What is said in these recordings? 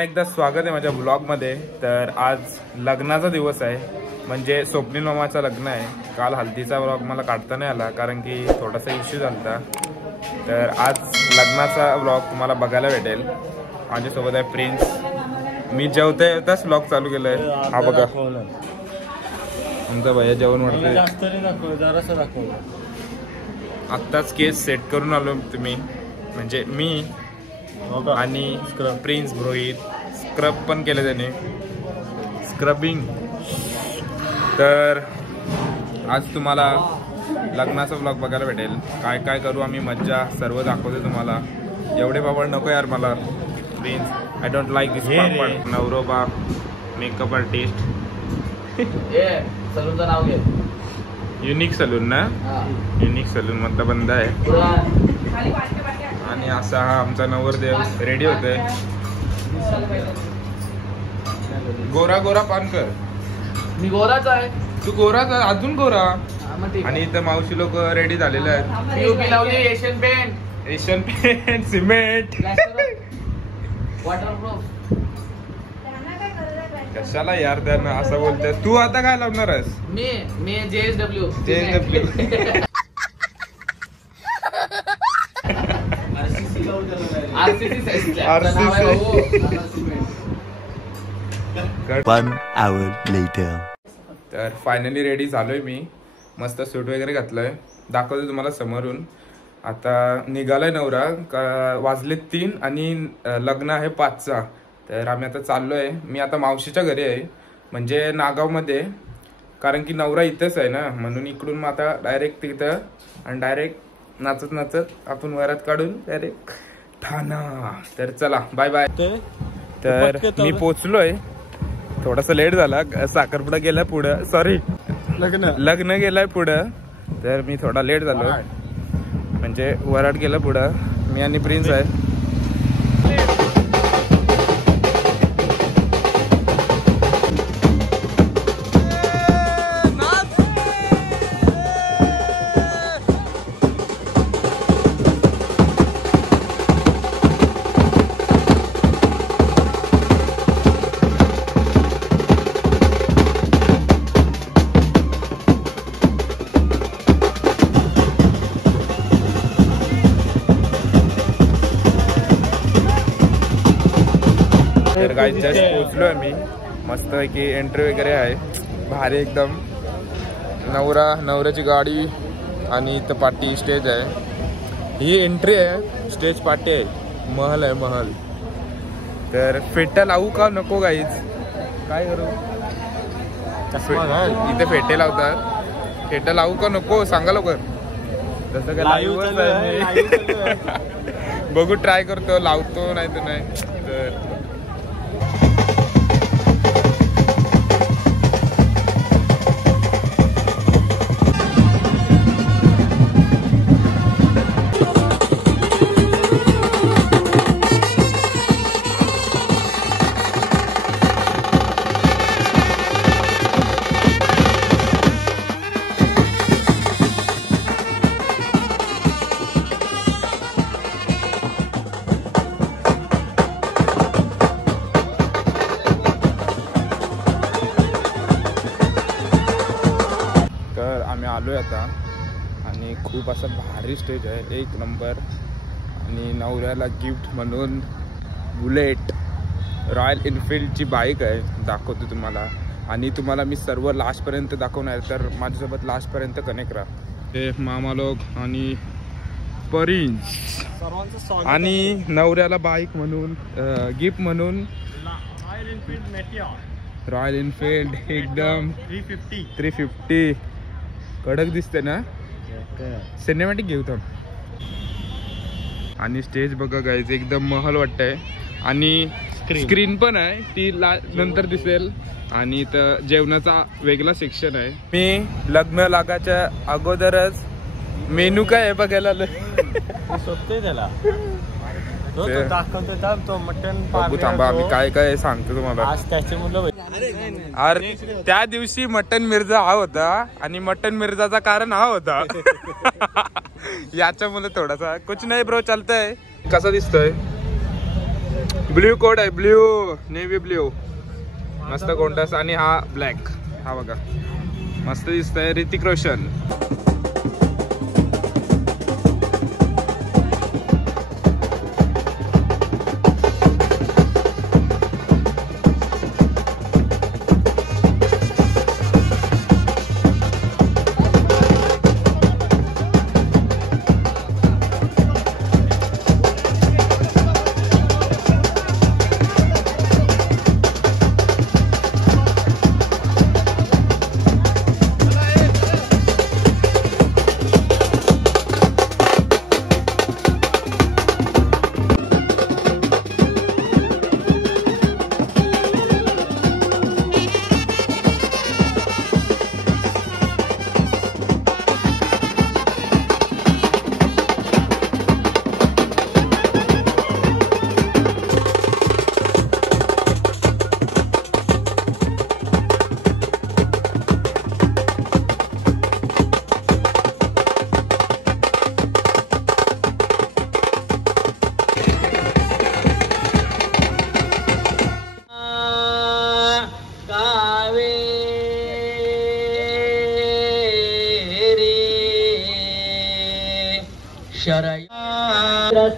पुन्हा एकदा स्वागत आहे माझ्या ब्लॉगमध्ये। तर आज लग्नाचा दिवस आहे, म्हणजे स्वप्नील मामाचं लग्न आहे। काल हल्दीचा ब्लॉग मला काढता नाही आला कारण की थोडासा इश्यू झाला। तर आज लग्नाचा ब्लॉग तुम्हाला बघायला भेटेल। माझ्यासोबत आहे प्रिन्स। मी जेवताच ब्लॉग चालू केलाय। हा बघा आमचा भैया जेवण वाढतोय। आत्ताच केस सेट करून आलो तुम्ही, म्हणजे मी आणि प्रिन्स रोहित स्क्रब पण केलं त्याने, स्क्रबिंग। तर आज तुम्हाला लग्नाचा ब्लॉग बघायला भेटेल। काय काय करू आम्ही, मज्जा सर्व दाखवते तुम्हाला। एवढे पापड नको यार मला Prince, I don't like this papad. नवरोबा मेकअप आर्टिस्ट, सलूनचं नाव घे। युनिक सलून ना, युनिक सलून मधला बंद आहे। आणि असा हा आमचा नवरदेव रेडी होतोय। गोरा गोरा पानकर, मी गोराच आहे। तू गोराच अजून गोरा। आणि इथं मावशी लोक रेडी झालेले आहेत। पीओपी लावली, Asian paint, Asian paint, cement, waterproof. कशाला यार त्यांना असं बोलतेस तू? आता काय लावणार आहेस? मी JSW तर फायनली रेडी झालोय मी, मस्त सूट वगैरे घातलंय, दाखवतो तुम्हाला समोरून। आता निघालाय नवरा, वाजले 3 आणि लग्न आहे 5चा। तर आम्ही आता चाललोय। मी आता मावशीच्या घरी आहे, म्हणजे नागावमध्ये, कारण की नवरा इथंच आहे ना, म्हणून इकडून मग आता डायरेक्ट तिथं आणि डायरेक्ट नाचत नाचत आपण वरात काढून डायरेक्ट ठाणा। तर चला बाय बाय। तर मी पोचलोय, थोडासा लेट झाला, साखरपुडा गेलाय पुढं, सॉरी लग्न गेलाय पुढं। तर मी थोडा लेट झालो, म्हणजे वरात गेला पुढं। मी आणि प्रिन्स आहे। तर गाइस जस्ट पोचलोय मी, मस्त की एंट्री वगैरे आहे भारी एकदम। नवऱ्याची गाडी आणि इथं पार्टी स्टेज आहे। ही एंट्री आहे, स्टेज पार्टी आहे, महल आहे महल। तर फेटा लावू का नको गाईज, काय करू? इथे फेटे लावतात, फेटा लावू का नको सांगा लवकर। जसं काय लाईव्ह बघू, ट्राय करतो, लावतो नाही तर नाही। तर आम्ही आलोय आता, आणि खूप असं भारी स्टेज आहे, एक नंबर। आणि नवऱ्याला गिफ्ट म्हणून बुलेट रॉयल एनफिल्डची बाईक आहे, दाखवतो तुम्हाला। आणि तुम्हाला मी सर्व लास्टपर्यंत दाखवणार, तर माझ्यासोबत लास्टपर्यंत कनेक्ट राहा। ते मामा लोक आणि प्रिन्स, आणि नवऱ्याला बाईक म्हणून गिफ्ट म्हणून रॉयल एनफिल्ड एकदम 350 कडक दिसते ना, सिनेमॅटिक घेऊ थांब। आणि स्टेज बघा गाईज, एकदम महल वाटतंय। आणि स्क्रीन पण आहे, ती नंतर दिसेल। आणि इथं जेवणाचा वेगळा सेक्शन आहे। मी लग्न लागायच्या अगोदरच मेनू काय आहे बघायला शोधतोय त्याला, तो मटन बघू थांबा, आम्ही काय काय सांगतो तुम्हाला। आज त्याचे मुलं अरे त्या दिवशी मटन मिर्झा हा होता, आणि मटन मिर्झाचा कारण हा होता। याच्यामुळे थोडासा कुछ नाही ब्रो, चालतंय। कसा दिसतोय? ब्ल्यू कोड आहे, ब्ल्यू नेव्ही ब्ल्यू मस्त कॉन्ट्रास्ट. आणि हा ब्लॅक, हा बघा मस्त दिसतंय. ऋतिक रोशन.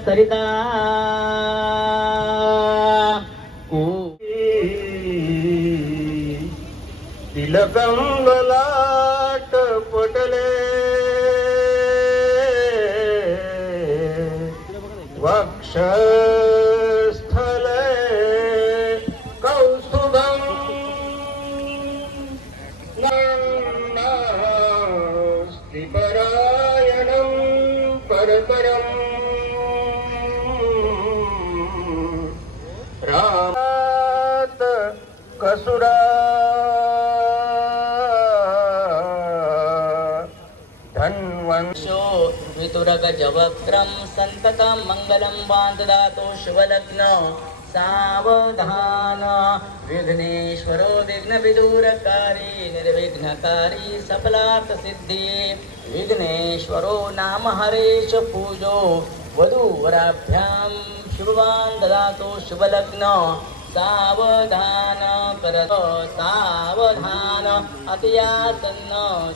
सरिता तिलकंगलाट पटले वक्षस्थले कौस्तुभं नास्ति परायणं परपरम् रामात कसुरा धन्वंशो वितुरगजवक्त्रं संततं मंगलं वान्ददातो शुभलग्न सावधान विघ्नेश्वरो विघ्नविदूरकारी निर्विघ्नकारी सफलार्थ सिद्धि विघ्नेश्वरो नाम हरेश पूजो वधूवराभ्यां शुभवान् ददातो शुभलग्न सावधान करतो सावधान अतियासन्न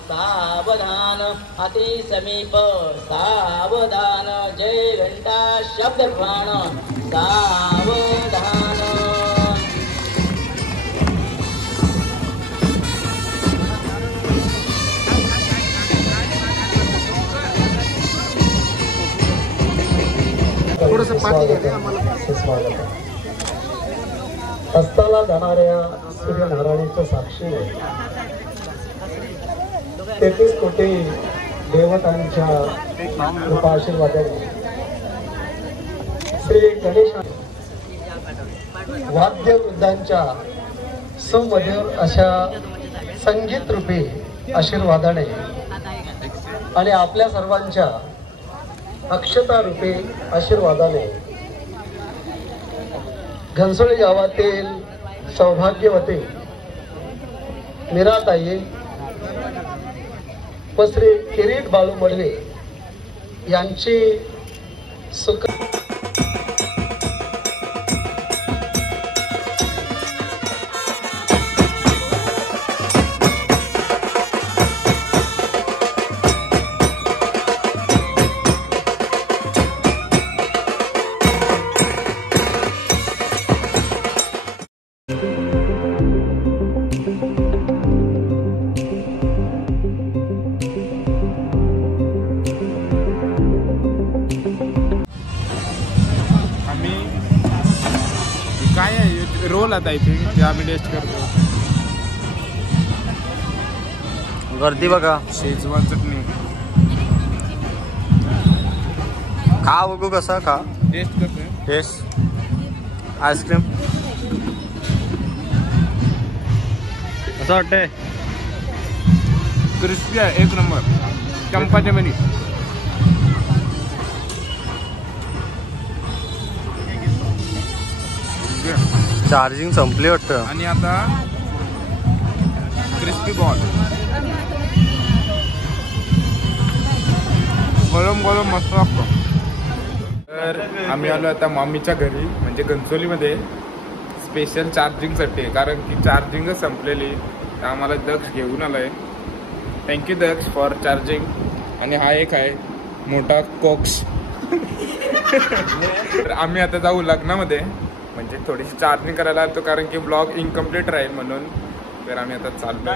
सावधान अति समीप सावधान जय घंटा शब्द प्राण सावधान. हस्ताला जाणाऱ्या सूर्यनारायणाच्या साक्षीने 33 कोटी देवतांच्या कृपा आशीर्वादाने श्री गणेश वाद्यवृद्धांच्या सुमधुर अशा संगीत रूपी आशीर्वादाने आणि आपल्या सर्वांच्या अक्षता रूपी आशीर्वादाने घनसोली गावातील सौभाग्यवती मीराताई व श्री किरीट बाळू मडवे यांची सुख काय आहे रोल आता इथे जे आम्ही टेस्ट करतो. गर्दी बघा. शेजवान चटणी खा बघू कसा खा. टेस्ट करतोय. टेस्ट आईस्क्रीम असं वाटतंय. क्रिस्पी आहे एक नंबर. चंपाच्या मनी चार्जिंग संपली वाटतं. आणि आता क्रिस्पी बॉल गरम गरम मस्त लागतो. तर आम्ही आलो आता मम्मीच्या घरी म्हणजे गंचोलीमध्ये स्पेशल चार्जिंगसाठी, कारण की चार्जिंगच संपलेली, तर आम्हाला दक्ष घेऊन आलाय. Thank you Daksh for charging. आणि हा एक आहे मोठा कोक्स. तर आम्ही आता जाऊ लग्नामध्ये, म्हणजे थोडीशी चार्जिंग करायला आलो कारण की ब्लॉग इनकम्प्लीट राहील म्हणून. तर आम्ही आता चाललो.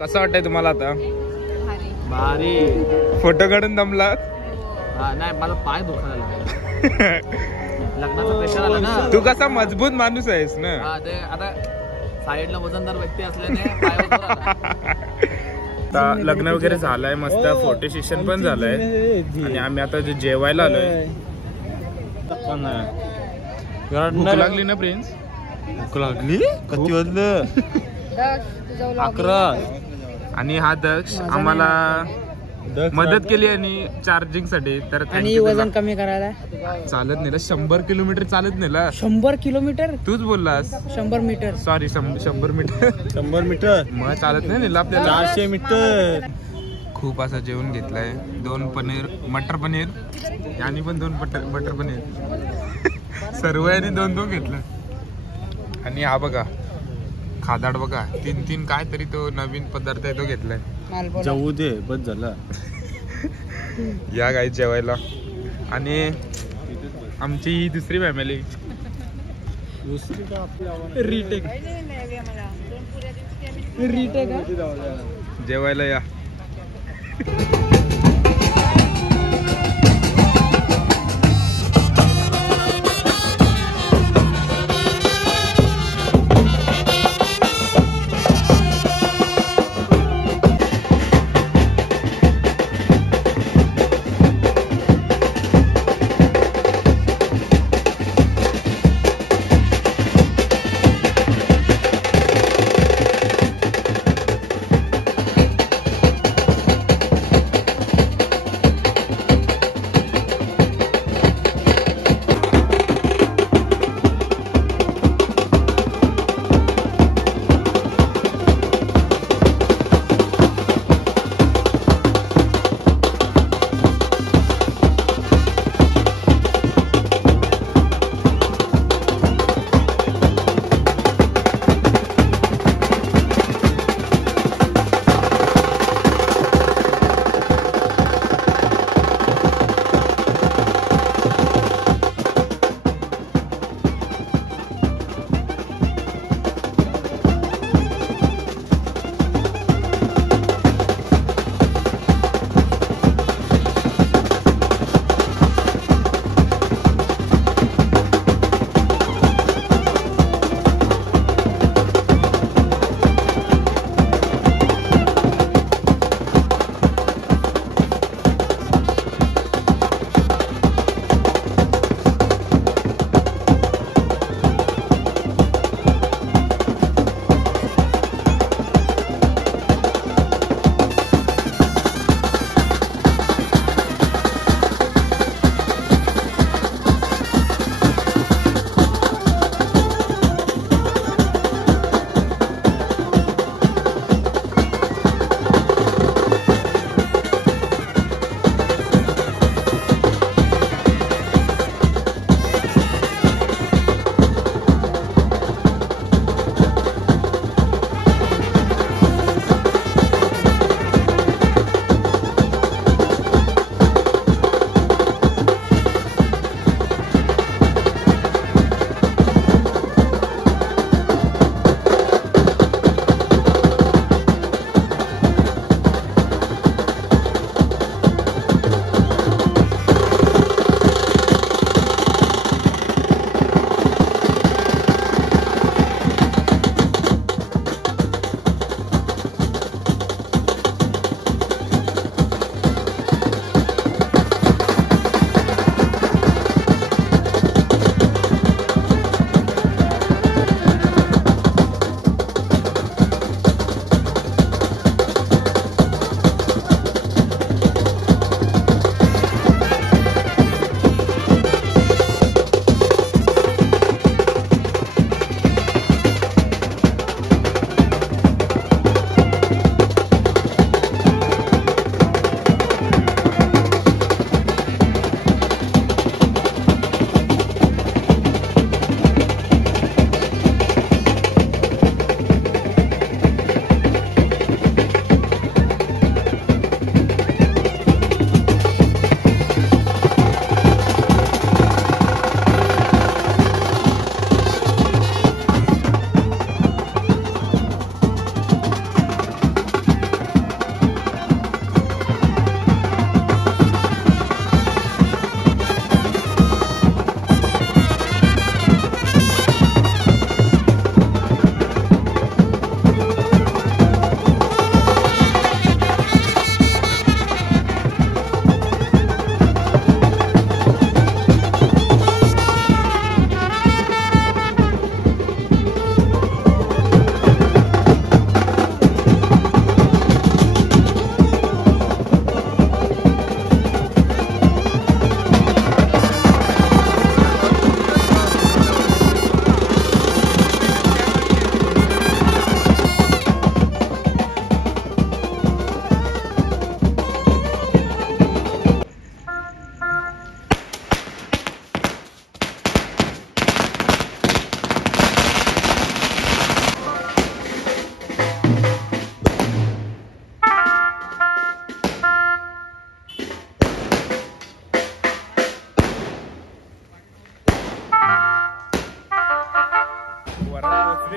कसं वाटतंय तुम्हाला आता? भारी. फोटो काढून दमलात? नाही, मला पाय दुखायला लागला. लग्नाचा प्रेशर आला ना. तू कसा मजबूत माणूस आहेस ना. ते आता साईडला वजनदार व्यक्ती असल्याने पाय वजन आला. आता लग्न वगैरे झालंय, मस्त फोटो सेशन पण झालंय आणि आम्ही आता जेवायला आलोय. भूक लागली ना प्रिन्स? भूक लागली? किती वाजलं? 11. आणि हा दक्ष आम्हाला मदत केली आणि चार्जिंग साठी. तर आणि वजन कमी करायला चालत नेलं 100 किलोमीटर चालत नेला. 100 किलोमीटर? तूच बोललास 100 मीटर. Sorry 100 metre. 100 मीटर मग चालत नाही नेलं आपल्याला. 400 मीटर. खूप असं जेवण घेतलंय. 2 पनीर, मटर पनीर आणि पण 2 बटर पनीर. सर्व यांनी 2-2 घेतलं. आणि हा बघा खादाड बघा, 3 काय तरी तो नवीन पदार्थ आहे तो घेतलाय. जाऊ दे, बस झाला. या गाई जेवायला. आणि आमची ही दुसरी फॅमिली रिटेक जेवायला या.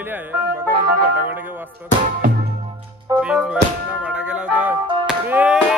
वाजलेली आहे बघा तुम्ही फटाफट वाजतात प्रिन्स फटाके लावतो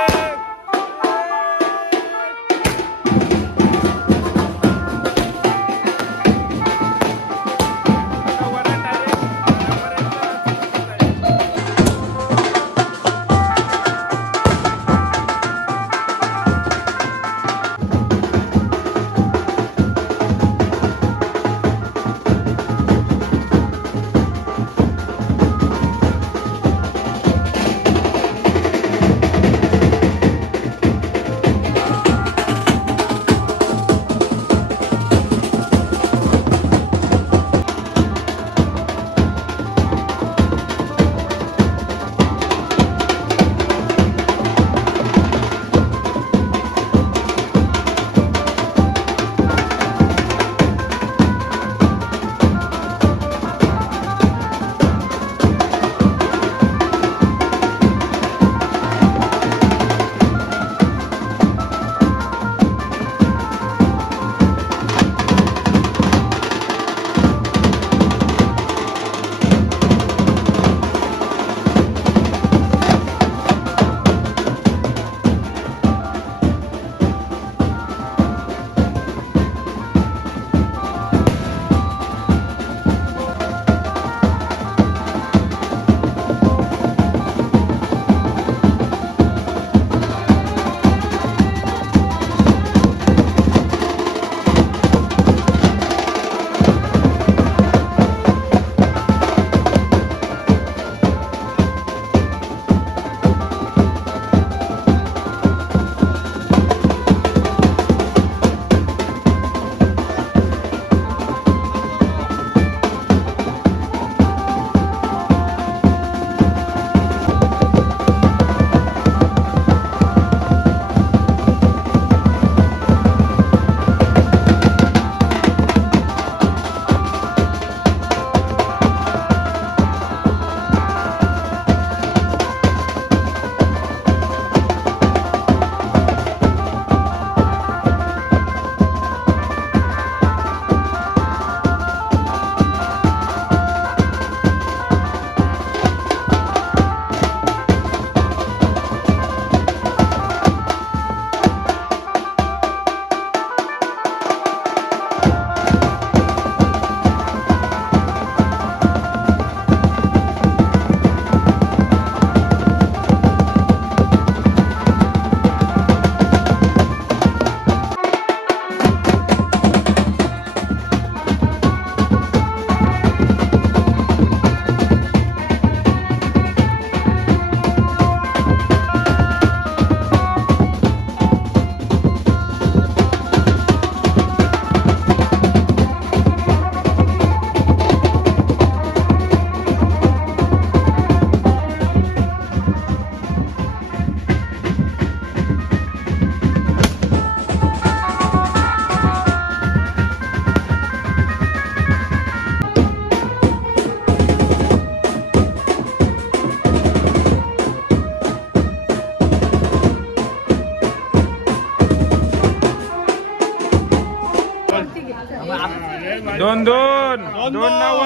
दोन दोन दोन नाव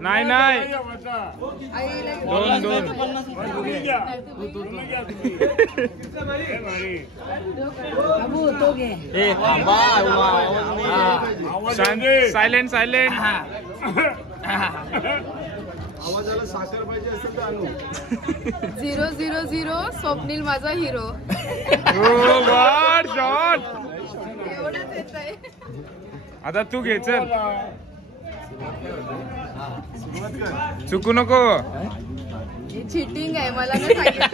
नाही नाही दोन दोन सायलेंट सायलेंट आवाजाला साखर पाहिजे असेल तर आणू 000 स्वप्नील माझा हिरो एवढंच येत आहे आता तू घे चल चुकू नको चिटिंग आहे मला नाही सांगितलं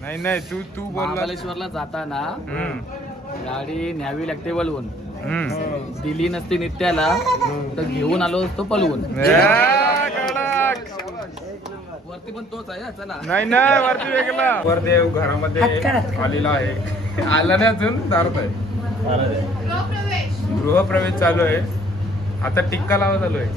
नाही नाही तू तू बोल महाबळेश्वरला जाताना गाडी न्यावी लागते वळवून दिली नसती नित्याला तर घेऊन आलो असतो पलवून वरती पण तोच आहे चला नाही ना वरती वेगळा वरदेव घरामध्ये आलेला आहे आला नाही अजून दारत आहे गृहप्रवेश चालू आहे आता टिक्का लावा चालू आहे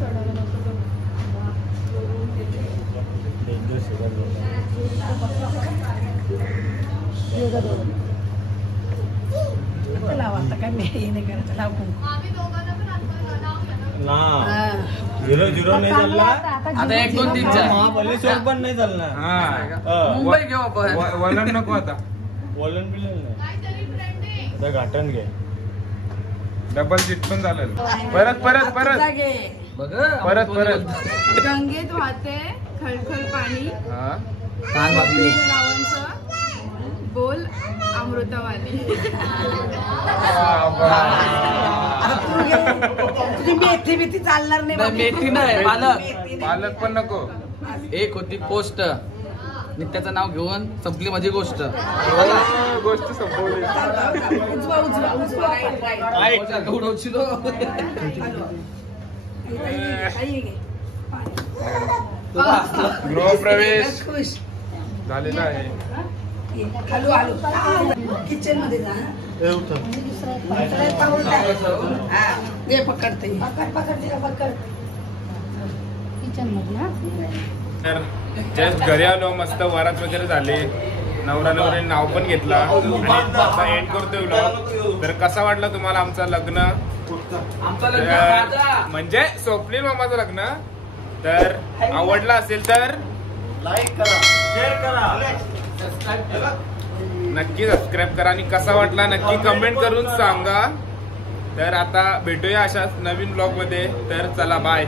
0-0 नाही चालला. आता 1, 2, 3, 4 महाबलेश्वर पण नाही चालणार. हा मुंबई घेऊ आपण. वलन नको आता, वॉलन बिलन नाही. आता घाटण घे. डबल चिटकून चालेल. परत परत परत बघ परत परत. गंगेत वाहते खळखळ पाणी, हा कान बाबली. रावांचं बोल अमृतवाणी. मेथी बिथी चालणार नाही, मेथी नाही, पालक. पालक पण नको. एक होती पोस्ट, नित्याचं नाव घेऊन संपली माझी गोष्ट. गोष्ट संपवली. उडवची तो. गृहप्रवेश झालेला आहे. किचन मध्ये जा. ए, उठ. हे पकडते किचन मध्ये. तर जस्ट घरी आलो, मस्त वरात वगैरे झाले, नवरा नवरी नाव पण घेतला आणि आता एंड करतोय व्लॉग. तर कसा वाटला तुम्हाला आमचं लग्न? आमचं लग्न तर माझा. म्हणजे स्वप्नील मामाचं लग्न. तर आवडला असेल तर लाईक करा, शेअर करा. नक्की सबस्क्राईब करा आणि कसा वाटला नक्की कमेंट करून सांगा. तर आता भेटूया अशाच नवीन ब्लॉग मध्ये. तर चला बाय.